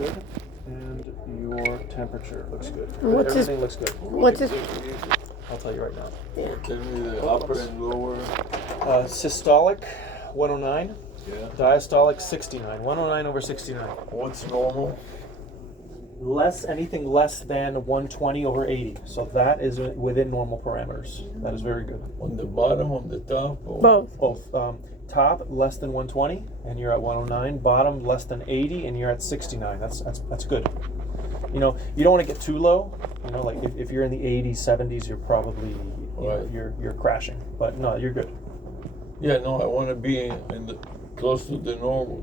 good. And your temperature looks good. What's his- Everything looks good. What's his? I'll tell you right now. Yeah. Tell me the upper and lower. Systolic, 109. Yeah. Diastolic, 69. 109 over 69. What's normal? Anything less than 120 over 80. So that is within normal parameters. That is very good. On the bottom, on the top? Or? Both. Both. Top less than 120 and you're at 109. Bottom less than 80 and you're at 69. That's good. You know, you don't want to get too low. You know, like if you're in the 80s, 70s, you're probably you're crashing. But no, you're good. Yeah, no, I want to be in the close to the normal.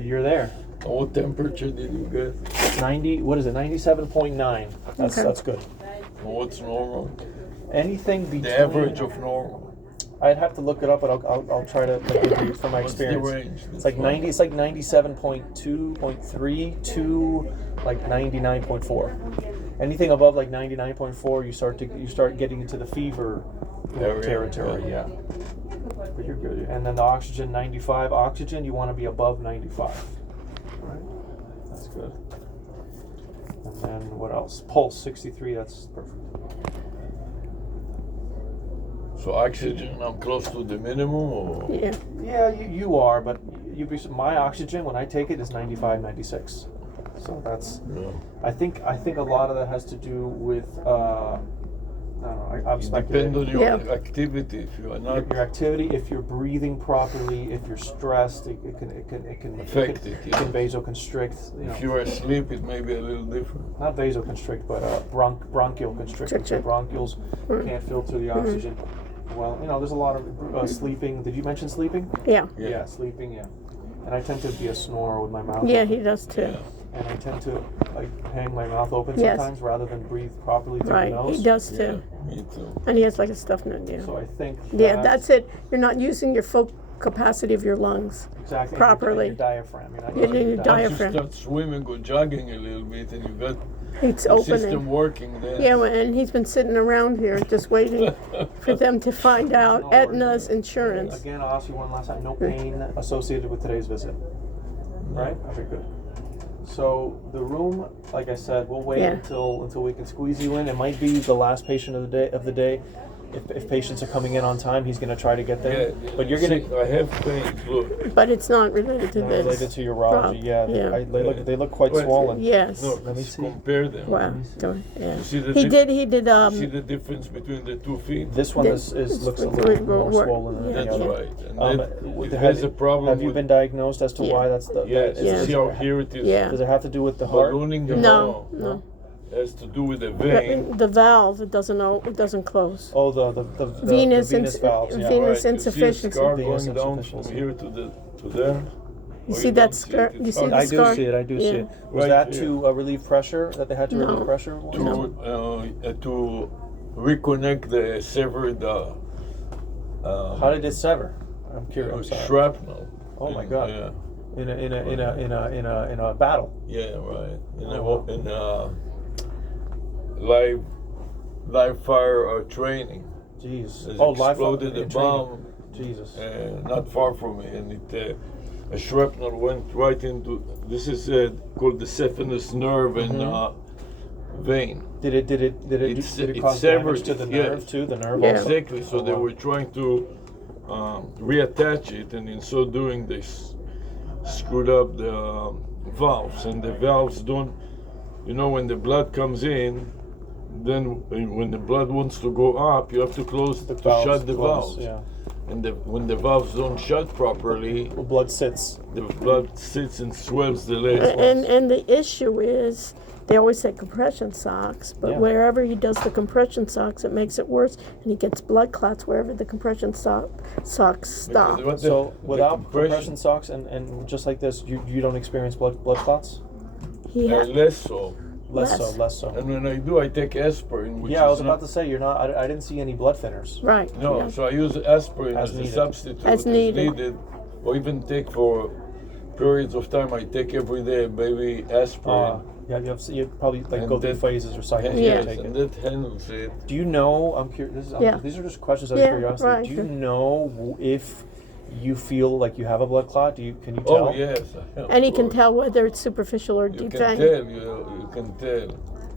You're there. What temperature did you get? 90. What is it? 97.9. That's good. What's normal? Anything between The average of normal. I'd have to look it up, but I'll try to give you from my experience. What's the range? It's like 90. It's like 97.2.3 to like 99.4. Anything above like 99.4, you start getting into the fever territory. Yeah. But you're good. And then the oxygen, 95. Oxygen, you want to be above 95. Right. That's good. And then what else? Pulse, 63. That's perfect. So oxygen, I'm close to the minimum, or? Yeah. Yeah, you are, but my oxygen when I take it is 95, 96. So that's. Yeah. I think a lot of that has to do with. I don't know. I'm It speculating. depends on your activity. If you are not Your activity, if you're breathing properly, if you're stressed, it can affect it. It can vasoconstrict. If you are asleep, it may be a little different. Not vasoconstrict, but bronchial constriction. So bronchioles can't filter the oxygen. Well, there's a lot of sleeping. Did you mention sleeping? Yeah. Yeah, sleeping. Yeah, and I tend to be a snorer with my mouth. Yeah, open. he does too. Yeah. And I tend to hang my mouth open Yes. sometimes rather than breathe properly through Right. the nose. He does Yeah, too. me too. And he has like a stuffed nose. Yeah. So I think. Yeah, that's it. You're not using your full capacity of your lungs. exactly properly. And your diaphragm. You're not You're using your Once you diaphragm. start swimming or jogging a little bit, and you got It's the system opening. working, then Yeah, and he's been sitting around here just waiting for them to find out No Aetna's worries. insurance. Again, I'll ask you one last time. No pain associated with today's visit, right? Okay, good. So the room, like I said, we'll wait Yeah. until we can squeeze you in. It might be the last patient of the day. If patients are coming in on time, he's going to try to get them. Yeah, But you're going see, to. I have pain. Look, But it's not related to this. Related to urology, yeah. Yeah. They look quite Wait. swollen. Yes. no, Let me let's see. compare them. Wow. Yeah. You see the He dif- did. See the difference between the 2 feet? This one looks a little more swollen than the That's other. right. And if Have there's a problem Have you with been diagnosed as to Yeah. why that's the? yes, Yeah. see how here it is Yeah. Does it have to do with the heart? ballooning the No. ball. No. It has to do with the vein. The valve, it doesn't close. Oh, the Venous venous valves. Yeah. venous Right, insufficiency. You see a scar Venous going down insufficiency. from here to there? You Or see don't that see scar? it? You It's see hard the I scar? do see it. I do see Yeah. it. Was Right that here. to relieve pressure? That they had to No. relieve pressure? To reconnect the severed How did it sever? I'm curious. I'm sorry. shrapnel. Oh my God. Yeah, In a battle. yeah, right. In a live fire training. Jeez. It Live exploded fire a in bomb training. Jesus. not far from me, and a shrapnel went right into. This is called the saphenous nerve and vein. Did it cause severed damage to the it, nerve yes. too? The nerve Yeah. also? Exactly. So they wow. were trying to reattach it, and in so doing, they screwed up the valves, and the valves don't. When the blood comes in, then when the blood wants to go up, you have to shut the valves. Yeah. And when the valves don't shut properly, The blood sits. the blood sits and swells the legs. And the issue is, they always say compression socks, but Yeah. wherever he does the compression socks, it makes it worse, and he gets blood clots wherever the compression socks stop. Because So the without compression socks and just like this, you don't experience blood clots? He ha- less so. Less so. And when I do, I take aspirin, which Yeah, I is was not, about to say you're not. I didn't see any blood thinners. right. No, yeah. so I use aspirin As as, needed. a substitute As needed. or even take for periods of time. I take every day, baby, aspirin. Yeah, you probably go And through that- phases or cycles. Yeah. You take and it. that handles it. Do you know? I'm curious. Yeah. These are just questions out Yeah, of curiosity. right. Do you know if you feel like you have a blood clot? Can you tell? Oh yes. of And he can course. tell whether it's superficial or You deep can vein. tell. You can tell.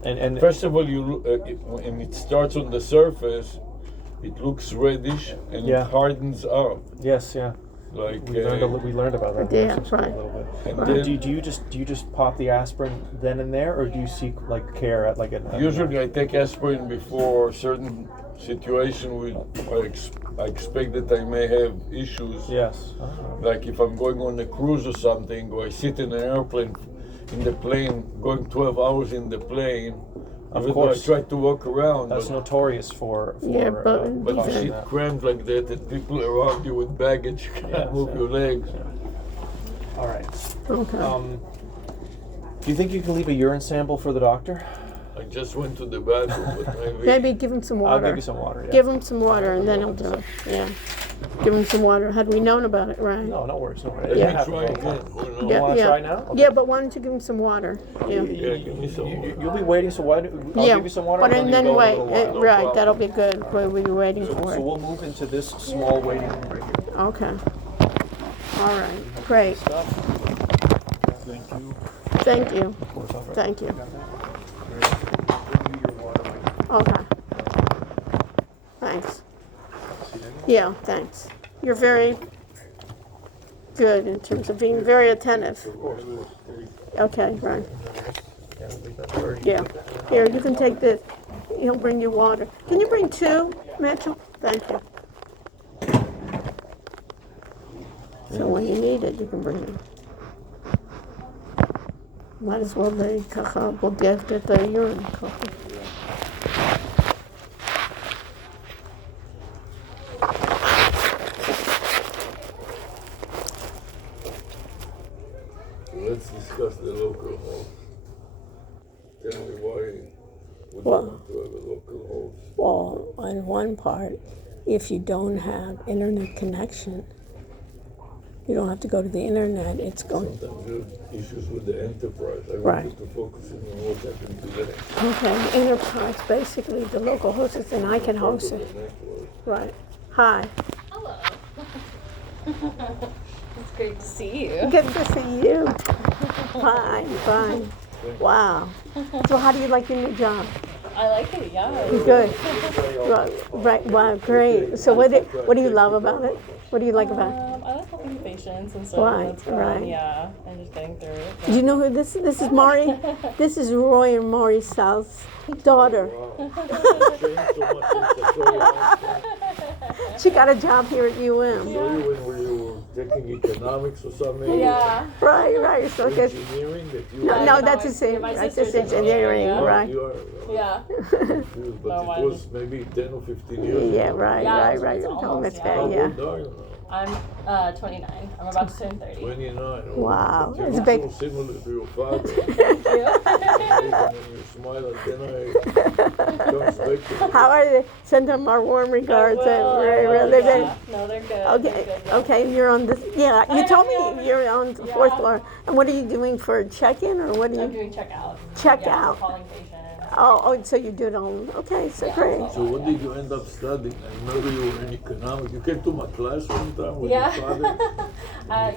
And First of all, when it starts on the surface, it looks reddish and Yeah. it hardens up. yes, yeah. Like We learned about that in Yeah, nursing school right. a little bit. And Do, then- do you just pop the aspirin then and there, or do you seek like care at like a Usually, I take aspirin before certain situation I expect that I may have issues. Yes. Ah. Like if I'm going on a cruise or something, or I sit in an airplane, in the plane, going 12 hours in the plane. Of Even though course. I try to walk around, That's but notorious for Yeah, but- But you causing sit that. crammed like that, and people around you with baggage, you can't Yes, move yeah. your legs. All right. Okay. Do you think you can leave a urine sample for the doctor? I just went to the bathroom, but Maybe give him some I'll water. give you some water. Yeah. Give him some water, and then he'll do it. Yeah. Give him some water. Had we known about it, right? No worries. No worries. let It me happens try all the time. again. Who knows? You wanna try now? Okay. Yeah, but why don't you give him some water? Yeah. Yeah, give me some You'll be waiting, so why don't I'll Yeah. give you some water But and then you go wait. a little while. No Right, problem. that'll be good. We'll be waiting for So it. we'll move into this small waiting room right here. Okay. All right. Great. Stuff. Thank you. Thank you. Of course, I'll Thank you. Got that? Bring you your water right Okay. Thanks. See that? Yeah, thanks. You're very good in terms of being very attentive. Of course. Okay, right. Yeah, leave that there. Yeah. Here, you can take this. He'll bring you water. Can you bring two, Mitchell? Thank you. So when you need it, you can bring it. Might as well lay ככה בודקת את היורין ככה. Let's discuss the local host. Tell me why would Well- you want to have a local host? Well, on one part, if you don't have internet connection, you don't have to go to the internet. It's going. Sometimes there are issues with the enterprise. I Right. wanted to focus on what happened today. Okay, enterprise, basically the local host is, and I can host Part it. of the network. Right. Hi. Hello. It's great to see you. Good to see you. Fine, fine. Wow. So how do you like your new job? I like it, yeah. Good. Right. Wow. Great. So what do you love about it? What do you like about it? I like helping patients and stuff. Right, That's fun, right. Yeah, and just getting through it. Do you know who this is? This is Maury. This is Roy and Maury South's daughter. Wow. Changed so much since I saw you last time. She got a job here at I saw you UM. when you were taking economics or something. Yeah. Right. So good. Engineering that you No, were- no, that's the same. My That's just sister's engineering, engineering, Oh, right? You are Yeah. confused, but No, it mine was is- maybe 10 or 15 years Yeah, ago. right. Yeah, it's You're telling almost, us yeah. that, How yeah. old are you now? I'm 29. I'm about to turn 30. 29. Wow, You it's look big. so similar to your father. Thank you. When you smile, then it comes back to you. How are they? Send them our warm regards. Well, They've yeah. been- No, they're good. Okay, They're good, yeah. okay, you're on this. Yeah, you told me you're on the fourth Yeah. floor. And what are you doing for check-in, or what are I'm you? doing checkout. Check Yeah, out. So calling patients. Oh, so you do it on. Okay, so Yeah, great. so- So what did you end up studying? I remember you were in economics. You came to my class one time with Yeah. your father.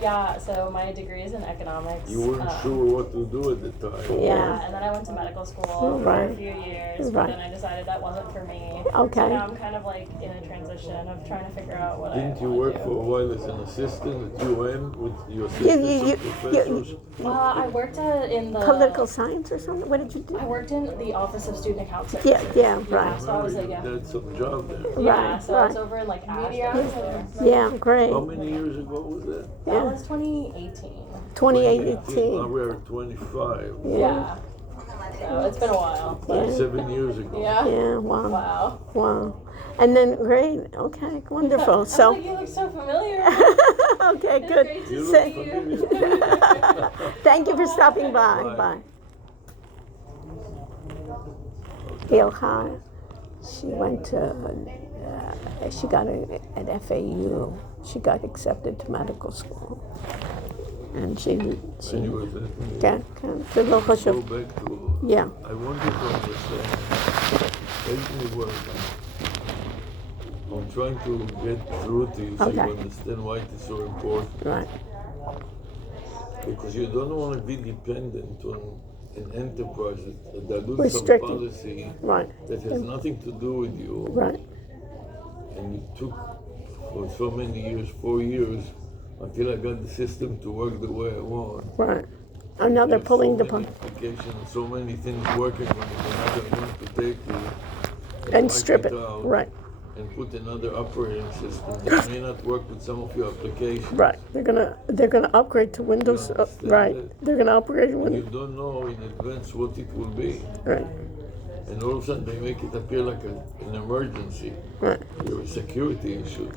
Yeah, so my degree is in economics. You weren't sure what to do at the time. Yeah. And then I went to medical school Right. for a few years, Right. but then I decided that wasn't for me. Okay. So now I'm kind of like in a transition of trying to figure out what Didn't I you want work to do. for a while as an assistant at UM with your You- assistants you- and professors? I worked in the Political science or something? What did you do? I worked in the Office of Student Account Services. Yeah, right. So I was Remember like, you yeah. had some job there. Yeah, Right, so I was right. over in like media. Yeah, great. How many years ago was that? That Yeah. was 2018. 2018. Now we are 25. Yeah. So it's been a while. Yeah. 7 years ago. Yeah. Yeah, wow. Wow. Wow. And then, great. Okay, wonderful. I was So, like, you look so familiar. okay, It's good. great You to look Say- see familiar. Thank you for stopping by. Bye. Bye. Ilha, she went to, she got at FAU. She got accepted to medical school. And she And you were thinking, the local go show. back to, Yeah. I want you to understand, help me well. I'm trying to get through to you so Okay. you understand why it is so important. Right. Because you don't want to be dependent on an enterprise that does some Restricted. policy Right. that has nothing to do with you. Right. And you took for so many years, 4 years, until I got the system to work the way I want. Right. And now they're There's pulling the so many applications, so many things working when they're not going to take you and wipe strip it. out Right. and put another operating system that may not work with some of your applications. Right. They're gonna upgrade to Windows. You understand Right. that? They're gonna upgrade to And you Windows. don't know in advance what it will be. Right. And all of a sudden they make it appear like an emergency. Right. There are security issues.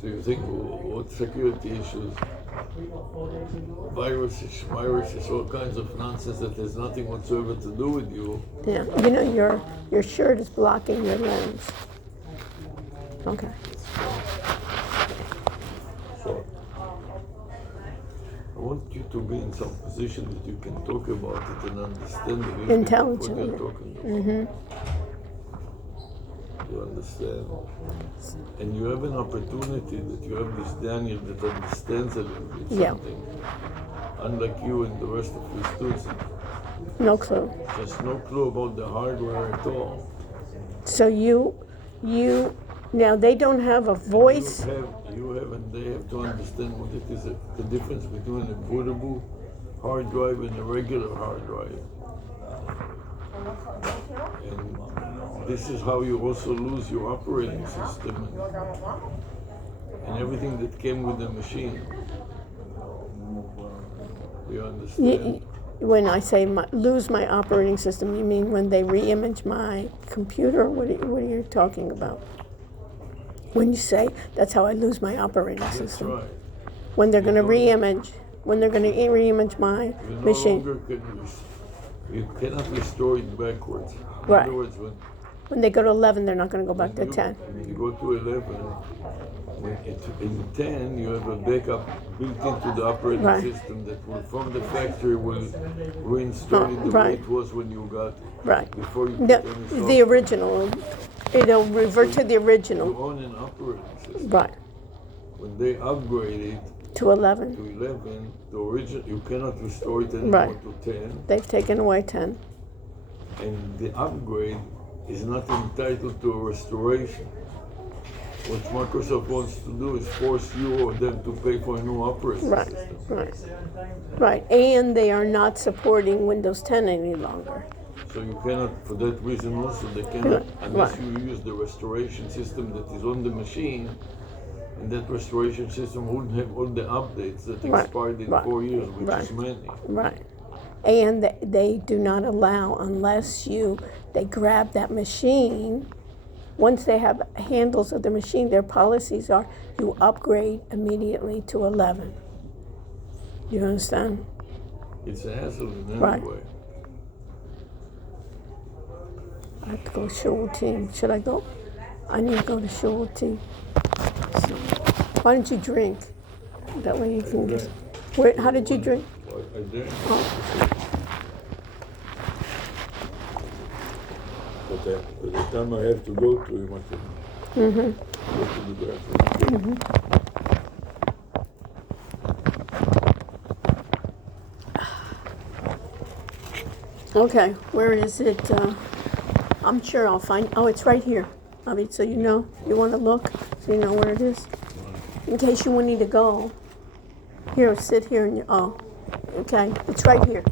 So you think, well, what security issues? Viruses, all kinds of nonsense that has nothing whatsoever to do with you. Yeah. You know your shirt is blocking your lens. Okay. So I want you to be in some position that you can talk about it and understand what Intelligently. you're talking about. You understand? And you have an opportunity that you have this Daniel that understands a little bit Yeah. something. Unlike you and the rest of your students, No clue. just no clue about the hardware at all. So you now they don't have a voice. You have and they have to understand what it is, the difference between a bootable hard drive and a regular hard drive. And this is how you also lose your operating system and everything that came with the machine. You understand? When I say lose my operating system, you mean when they re-image my computer? What are you talking about? When you say that's how I lose my operating That's system? right. When they're going to don't- re-image, re-image my You no machine. longer you cannot restore it backwards. In Right. other words, When they go to 11, they're not going to go back to 10. when you go to 11, in 10 you have a backup built into the operating Right. system that will, from the factory, will reinstall it the way Right. it was when you got it. Right. Before you The, put any the software. original. It'll revert to the You original. own an operating system. Right. When they upgrade it To 11. to 11, the original, you cannot restore it anymore Right. to 10. They've taken away 10. And the upgrade is not entitled to a restoration. What Microsoft wants to do is force you or them to pay for a new operating Right. system. Right. Right. And they are not supporting Windows 10 any longer. So you cannot, for that reason also, they cannot, unless Right. you use the restoration system that is on the machine, and that restoration system wouldn't have all the updates that Right. expired in Right. 4 years, which Right. is many. Right. And they do not allow, unless they grab that machine, once they have handles of the machine, their policies are you upgrade immediately to 11. You understand? It's a hassle in any Right. way. I have to go to shul team. Should I go? I need to go to shul team. So, why don't you drink? That way you can get. Where, how did you drink? I did. Oh, But by the time I have to go to him, I can go to the bathroom. okay. Where is it? I'm sure I'll find. Oh, it's right here. I mean, so you know, you want to look, so you know where it is, in case you need to go. Here, sit here and you. Oh, okay. It's right here.